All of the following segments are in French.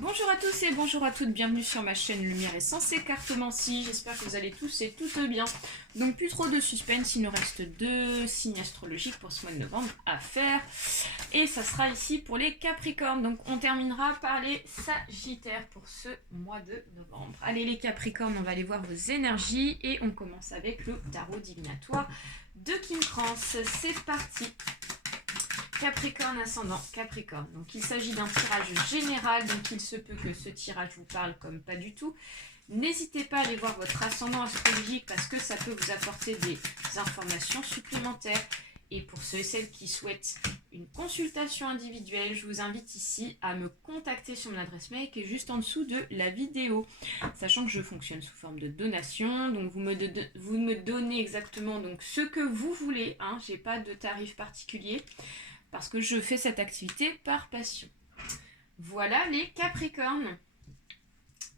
Bonjour à tous et bonjour à toutes, bienvenue sur ma chaîne Lumière et Sens et Cartomancie. J'espère que vous allez tous et toutes bien. Donc plus trop de suspense, il nous reste 2 signes astrologiques pour ce mois de novembre à faire. Et ça sera ici pour les Capricornes. Donc on terminera par les Sagittaires pour ce mois de novembre. Allez les Capricornes, on va aller voir vos énergies et on commence avec le tarot divinatoire de Kim Krans. C'est parti. Capricorne ascendant Capricorne. Donc il s'agit d'un tirage général, donc il se peut que ce tirage vous parle comme pas du tout. N'hésitez pas à aller voir votre ascendant astrologique parce que ça peut vous apporter des informations supplémentaires. Et pour ceux et celles qui souhaitent une consultation individuelle, je vous invite ici à me contacter sur mon adresse mail qui est juste en dessous de la vidéo. Sachant que je fonctionne sous forme de donation, donc vous me donnez exactement donc, ce que vous voulez. Je n'ai pas de tarif particulier parce que je fais cette activité par passion. Voilà les Capricornes.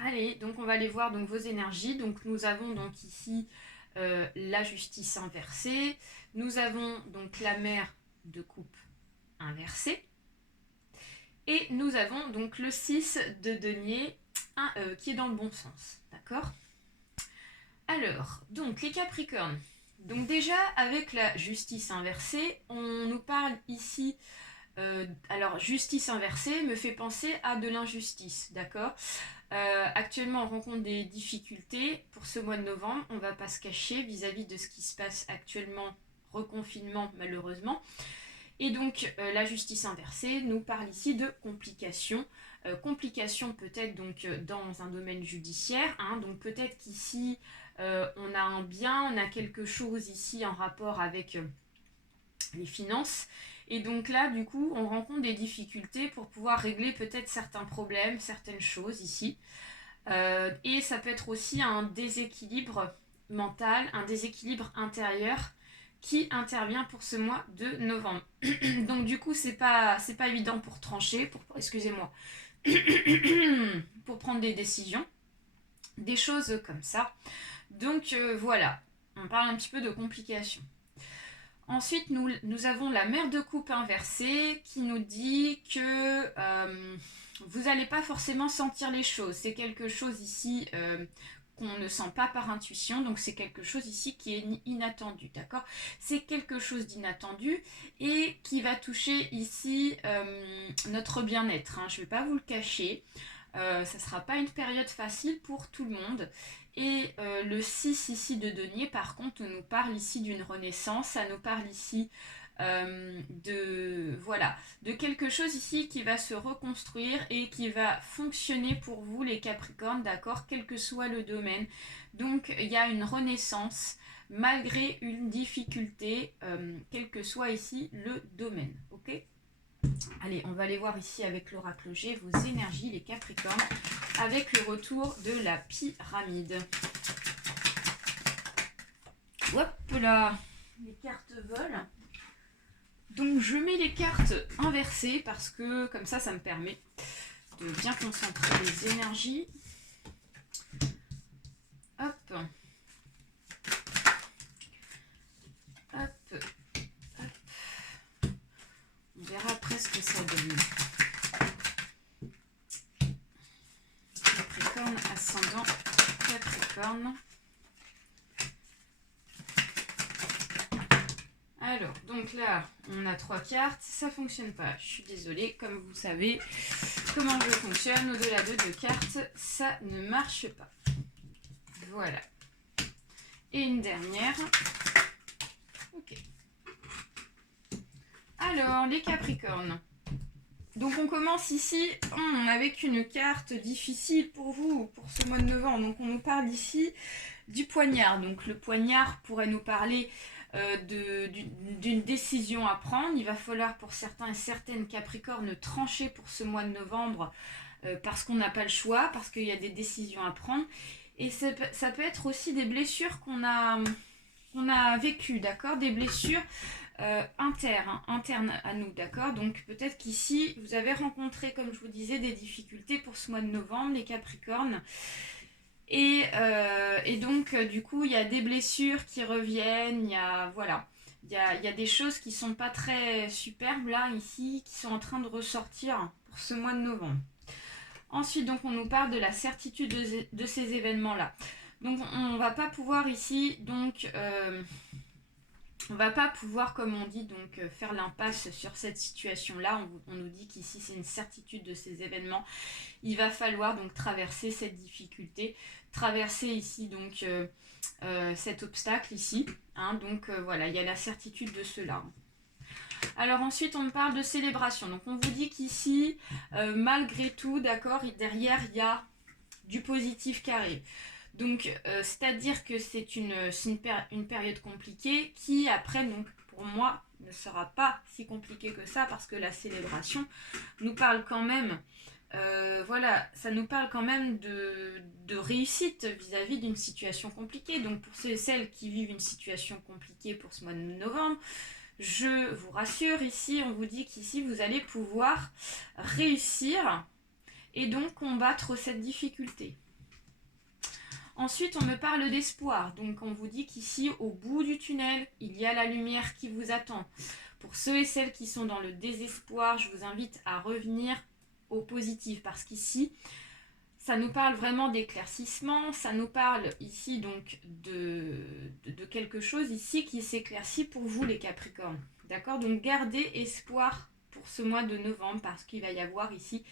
Allez, donc on va aller voir donc, vos énergies. Donc nous avons donc ici la justice inversée. Nous avons donc la mer de coupe inversée. Et nous avons donc le 6 de denier qui est dans le bon sens. D'accord ? Alors, donc les Capricornes. Donc déjà, avec la justice inversée, on nous parle ici... alors, justice inversée me fait penser à de l'injustice, d'accord ? Actuellement, on rencontre des difficultés pour ce mois de novembre. On ne va pas se cacher vis-à-vis de ce qui se passe actuellement, reconfinement malheureusement. Et donc, la justice inversée nous parle ici de complications. Complications peut-être donc dans un domaine judiciaire. Donc peut-être qu'ici... on a un bien, on a quelque chose ici en rapport avec les finances. Et donc là, du coup, on rencontre des difficultés pour pouvoir régler peut-être certains problèmes, certaines choses ici. Et ça peut être aussi un déséquilibre mental, un déséquilibre intérieur qui intervient pour ce mois de novembre. Donc du coup, c'est pas évident pour trancher, excusez-moi, pour prendre des décisions, des choses comme ça. Donc voilà, on parle un petit peu de complications. Ensuite, nous avons la mer de coupe inversée qui nous dit que vous n'allez pas forcément sentir les choses. C'est quelque chose ici qu'on ne sent pas par intuition, donc c'est quelque chose ici qui est inattendu, d'accord ? C'est quelque chose d'inattendu et qui va toucher ici notre bien-être. Je ne vais pas vous le cacher. Ça ne sera pas une période facile pour tout le monde. Et le 6 ici de denier, par contre, nous parle ici d'une renaissance. Ça nous parle ici de quelque chose ici qui va se reconstruire et qui va fonctionner pour vous, les Capricornes, d'accord, quel que soit le domaine. Donc, il y a une renaissance malgré une difficulté, quel que soit ici le domaine, ok ? Allez, on va aller voir ici avec l'oracle G vos énergies, les Capricornes, avec le retour de la pyramide. Hop là, les cartes volent. Donc je mets les cartes inversées parce que comme ça me permet de bien concentrer les énergies. Hop. Hop. On verra après ce que ça donne. Capricorne, ascendant Capricorne. Alors, donc là, on a 3 cartes. Ça ne fonctionne pas. Je suis désolée. Comme vous savez comment je fonctionne, au-delà de 2 cartes, ça ne marche pas. Voilà. Et une dernière. Ok. Alors, les Capricornes. Donc on commence ici avec une carte difficile pour vous, pour ce mois de novembre. Donc on nous parle ici du poignard. Donc le poignard pourrait nous parler d'une décision à prendre. Il va falloir pour certains et certaines Capricornes trancher pour ce mois de novembre parce qu'on n'a pas le choix, parce qu'il y a des décisions à prendre. Et ça peut être aussi des blessures qu'on a vécues, d'accord ? Des blessures internes à nous, d'accord ? Donc peut-être qu'ici, vous avez rencontré, comme je vous disais, des difficultés pour ce mois de novembre, les Capricornes. Et donc, du coup, il y a des blessures qui reviennent, il y a des choses qui ne sont pas très superbes, là, ici, qui sont en train de ressortir pour ce mois de novembre. Ensuite, donc, on nous parle de la certitude de ces événements-là. Donc, on ne va pas pouvoir ici, donc, on va pas pouvoir, comme on dit, donc faire l'impasse sur cette situation-là. On nous dit qu'ici, c'est une certitude de ces événements. Il va falloir donc traverser cette difficulté, traverser ici, donc, cet obstacle ici. Hein, donc, voilà, il y a la certitude de cela. Alors ensuite, on me parle de célébration. Donc on vous dit qu'ici, malgré tout, d'accord, derrière, il y a du positif qui arrive. Donc, c'est-à-dire que c'est une période compliquée qui, après, donc, pour moi, ne sera pas si compliquée que ça parce que la célébration nous parle quand même, voilà, ça nous parle quand même de réussite vis-à-vis d'une situation compliquée. Donc, pour ceux et celles qui vivent une situation compliquée pour ce mois de novembre, je vous rassure, ici, on vous dit qu'ici, vous allez pouvoir réussir et donc combattre cette difficulté. Ensuite, on me parle d'espoir. Donc, on vous dit qu'ici, au bout du tunnel, il y a la lumière qui vous attend. Pour ceux et celles qui sont dans le désespoir, je vous invite à revenir au positif parce qu'ici, ça nous parle vraiment d'éclaircissement, ça nous parle ici donc de quelque chose ici qui s'éclaircit pour vous les Capricornes. D'accord? Donc gardez espoir pour ce mois de novembre parce qu'il va y avoir ici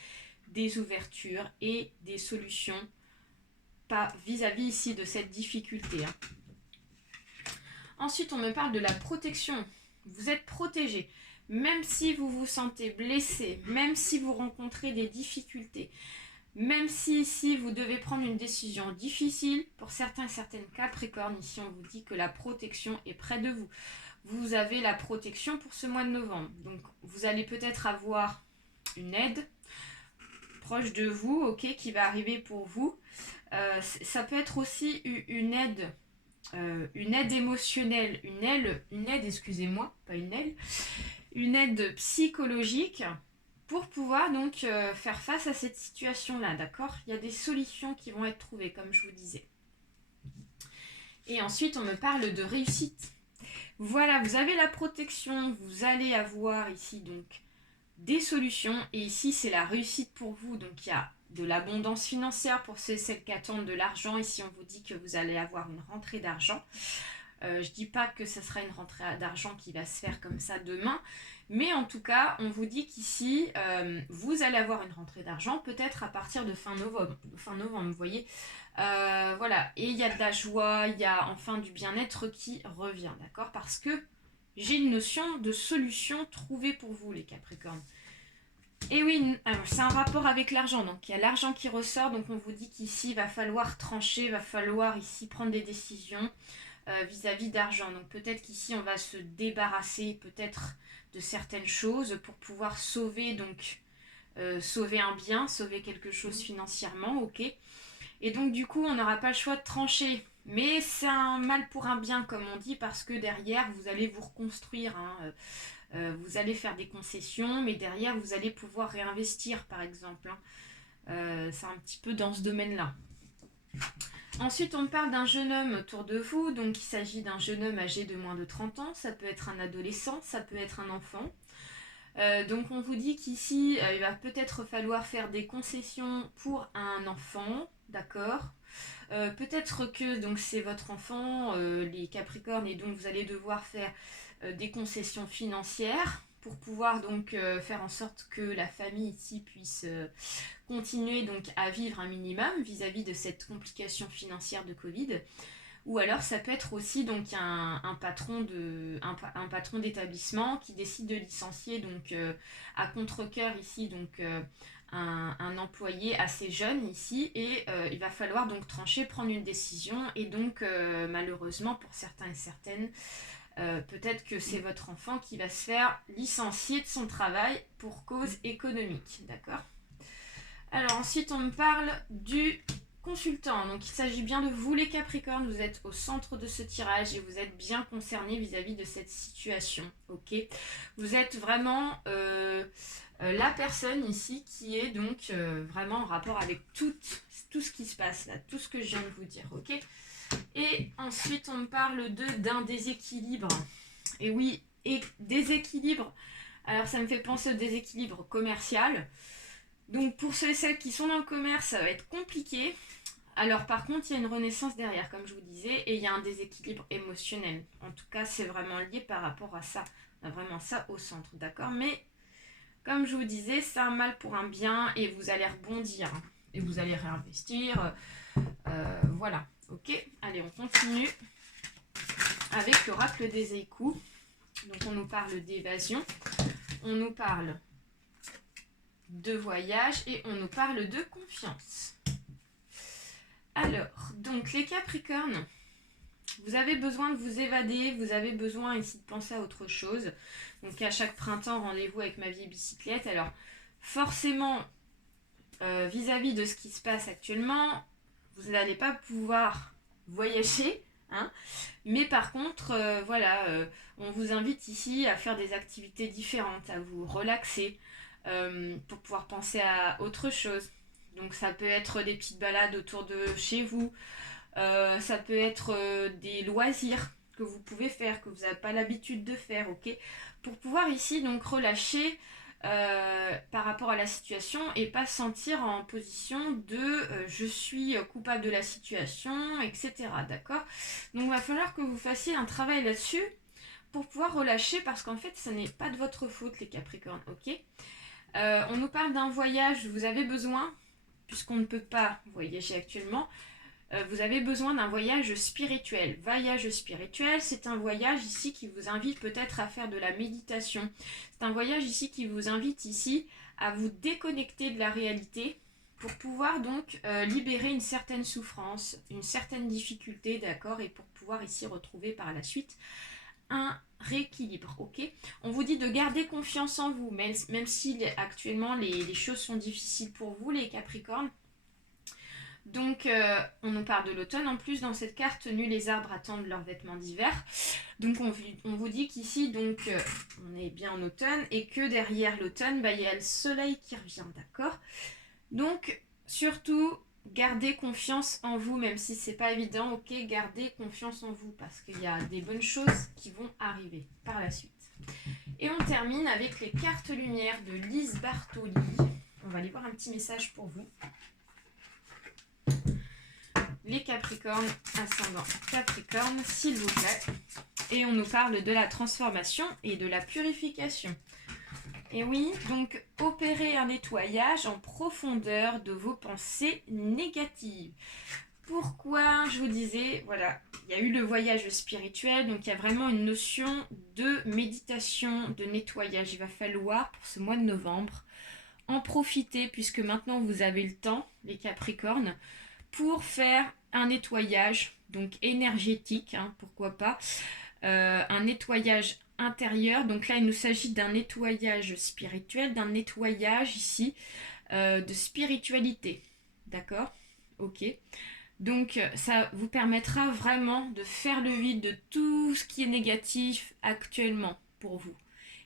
des ouvertures et des solutions pas vis-à-vis ici de cette difficulté. Hein. Ensuite, on me parle de la protection. Vous êtes protégé. Même si vous vous sentez blessé, même si vous rencontrez des difficultés, même si ici vous devez prendre une décision difficile, pour certains et certaines Capricornes, ici on vous dit que la protection est près de vous. Vous avez la protection pour ce mois de novembre. Donc vous allez peut-être avoir une aide proche de vous, ok, qui va arriver pour vous. Ça peut être aussi une aide émotionnelle, une aide, excusez-moi, pas une aide psychologique pour pouvoir donc faire face à cette situation-là, d'accord? Il y a des solutions qui vont être trouvées, comme je vous disais. Et ensuite, on me parle de réussite. Voilà, vous avez la protection, vous allez avoir ici donc des solutions. Et ici, c'est la réussite pour vous. Donc, il y a de l'abondance financière pour celles qui attendent de l'argent. Ici, on vous dit que vous allez avoir une rentrée d'argent. Je ne dis pas que ce sera une rentrée d'argent qui va se faire comme ça demain, mais en tout cas, on vous dit qu'ici, vous allez avoir une rentrée d'argent peut-être à partir de fin novembre, vous voyez. Voilà, et il y a de la joie, il y a enfin du bien-être qui revient, d'accord? Parce que j'ai une notion de solution trouvée pour vous, les Capricornes. Et oui, alors c'est un rapport avec l'argent, donc il y a l'argent qui ressort, donc on vous dit qu'ici, il va falloir trancher, il va falloir ici prendre des décisions vis-à-vis d'argent. Donc peut-être qu'ici on va se débarrasser peut-être de certaines choses pour pouvoir sauver donc sauver un bien, sauver quelque chose financièrement, ok. Et donc du coup on n'aura pas le choix de trancher. Mais c'est un mal pour un bien comme on dit parce que derrière vous allez vous reconstruire. Hein, vous allez faire des concessions, mais derrière vous allez pouvoir réinvestir par exemple. Hein. C'est un petit peu dans ce domaine-là. Ensuite, on parle d'un jeune homme autour de vous, donc il s'agit d'un jeune homme âgé de moins de 30 ans, ça peut être un adolescent, ça peut être un enfant. Donc on vous dit qu'ici, il va peut-être falloir faire des concessions pour un enfant, d'accord. Peut-être que donc c'est votre enfant, les Capricornes, et donc vous allez devoir faire des concessions financières pour pouvoir donc faire en sorte que la famille ici puisse continuer donc à vivre un minimum vis-à-vis de cette complication financière de Covid. Ou alors ça peut être aussi donc un patron d'établissement qui décide de licencier donc à contre-cœur ici donc un employé assez jeune ici et il va falloir donc trancher, prendre une décision et donc malheureusement pour certains et certaines peut-être que c'est votre enfant qui va se faire licencier de son travail pour cause économique, d'accord? Alors ensuite on me parle du consultant, donc il s'agit bien de vous les Capricornes, vous êtes au centre de ce tirage et vous êtes bien concernés vis-à-vis de cette situation, ok? Vous êtes vraiment la personne ici qui est donc vraiment en rapport avec tout ce qui se passe là, tout ce que je viens de vous dire, ok? Et ensuite on me parle d'un déséquilibre, et oui, et déséquilibre, alors ça me fait penser au déséquilibre commercial. Donc pour ceux et celles qui sont dans le commerce, ça va être compliqué. Alors par contre, il y a une renaissance derrière, comme je vous disais, et il y a un déséquilibre émotionnel. En tout cas, c'est vraiment lié par rapport à ça. On a vraiment ça au centre, d'accord? Mais comme je vous disais, c'est un mal pour un bien et vous allez rebondir. Et vous allez réinvestir. Voilà, ok? Allez, on continue avec l'oracle des échos. Donc on nous parle d'évasion, on nous parle de voyage et on nous parle de confiance. Alors, donc les Capricornes, vous avez besoin de vous évader, vous avez besoin ici de penser à autre chose. Donc à chaque printemps, rendez-vous avec ma vieille bicyclette. Alors forcément, vis-à-vis de ce qui se passe actuellement, vous n'allez pas pouvoir voyager, hein, mais par contre, voilà, on vous invite ici à faire des activités différentes, à vous relaxer, pour pouvoir penser à autre chose. Donc ça peut être des petites balades autour de chez vous, ça peut être des loisirs que vous pouvez faire, que vous n'avez pas l'habitude de faire, ok? Pour pouvoir ici donc relâcher par rapport à la situation et pas se sentir en position de je suis coupable de la situation, etc. D'accord? Donc il va falloir que vous fassiez un travail là-dessus pour pouvoir relâcher parce qu'en fait, ça n'est pas de votre faute les Capricornes, ok? On nous parle d'un voyage, vous avez besoin, puisqu'on ne peut pas voyager actuellement, vous avez besoin d'un voyage spirituel. Voyage spirituel, c'est un voyage ici qui vous invite peut-être à faire de la méditation. C'est un voyage ici qui vous invite ici à vous déconnecter de la réalité pour pouvoir donc libérer une certaine souffrance, une certaine difficulté, d'accord, et pour pouvoir ici retrouver par la suite un rééquilibre, ok? On vous dit de garder confiance en vous, même si actuellement les choses sont difficiles pour vous, les Capricornes. Donc, on nous parle de l'automne. En plus, dans cette carte, nus les arbres attendent leurs vêtements d'hiver. Donc, on vous dit qu'ici, donc, on est bien en automne et que derrière l'automne, il y a le soleil qui revient, d'accord? Donc, surtout, gardez confiance en vous, même si c'est pas évident, ok? Gardez confiance en vous parce qu'il y a des bonnes choses qui vont arriver par la suite. Et on termine avec les cartes lumière de Lise Bartoli. On va aller voir un petit message pour vous. Les Capricornes, ascendant Capricorne, s'il vous plaît. Et on nous parle de la transformation et de la purification. Et oui, donc opérer un nettoyage en profondeur de vos pensées négatives. Pourquoi je vous disais, voilà, il y a eu le voyage spirituel, donc il y a vraiment une notion de méditation, de nettoyage. Il va falloir, pour ce mois de novembre, en profiter, puisque maintenant vous avez le temps, les Capricornes, pour faire un nettoyage, donc énergétique, hein, pourquoi pas, un nettoyage intérieur. Donc là, il nous s'agit d'un nettoyage spirituel, d'un nettoyage ici de spiritualité. D'accord? Ok. Donc ça vous permettra vraiment de faire le vide de tout ce qui est négatif actuellement pour vous.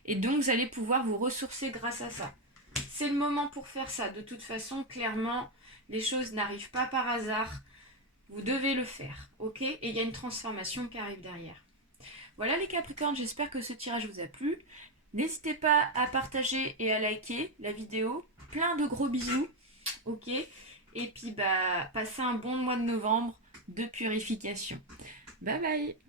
Et donc vous allez pouvoir vous ressourcer grâce à ça. C'est le moment pour faire ça. De toute façon, clairement, les choses n'arrivent pas par hasard. Vous devez le faire, ok? Et il y a une transformation qui arrive derrière. Voilà les Capricornes, j'espère que ce tirage vous a plu. N'hésitez pas à partager et à liker la vidéo. Plein de gros bisous, ok? Et puis, passez un bon mois de novembre de purification. Bye bye!